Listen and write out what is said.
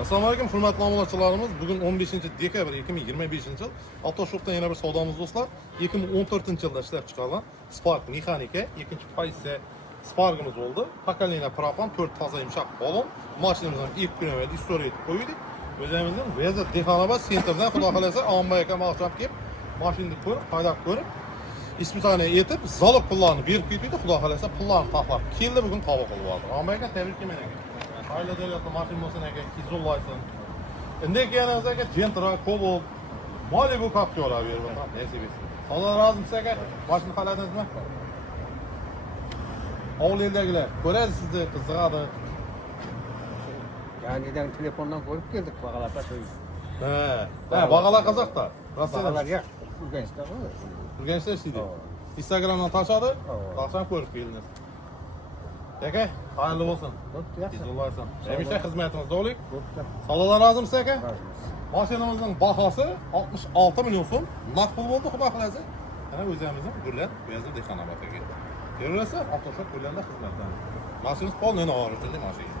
Assalomu alaykum, hurmatli muomalachilarimiz. Bugun 15-dekabr 2025-yil Avtoshopdan yana bir savdomiz do'stlar. 2014-yilda ishlab chiqarilgan Spark mexanika ikkinchi pozitsiya Spark'imiz bo'ldi. Pokoleniya propan 4 toza yumshoq balon. Mashinamizdan ilk kun evvel istoriya etib qo'ydik. O'zimizning Veza Dexanobod sentrdan xudo xolasa Ombay aka maqsad kelib, mashinani ko'rib, haydab ko'rib, ispitaniya etib, zalog pullarni berib ketdi. Xudo xolasa pullarni taxlab keldi, bugun qabul qilib oldi. Ombay aka tabriklayman aka. Aile devletli mashin olsun eke, izolaysın. Indeki yanınızda eke, Gentra, Cobalt, Malibu kapıyorlar bir bakalım. Neyse biz. Allah razı olsun eke, maşını haladınız mı? Oğul ildekiler, göreriz sizi, kızdıradı. Yani telefondan koyup geldik bakalarda söylüyoruz. He, bakalar kazak da. Bakalar ya. Gençler var. Gençler istedi. Oo. Instagram'dan taşadı, Oo. taşan koyup geldiniz. Eke, hayırlı olsun. Çok yaxşı. İzolaysın. Hemşe hizmetinizde olayım. Çok yaxşı. Sağ razı mısın eke? Razı olsun. Maşinamızın bahası 66 milyon so'm. Naqd pul bo'ldi, xudo xolasa. Ana o'zimizning Gurlan Veza Dexanobodga keldi. Görürse Avtoshop Gurlanda xizmatdan. Mashinamiz polniy original mashina.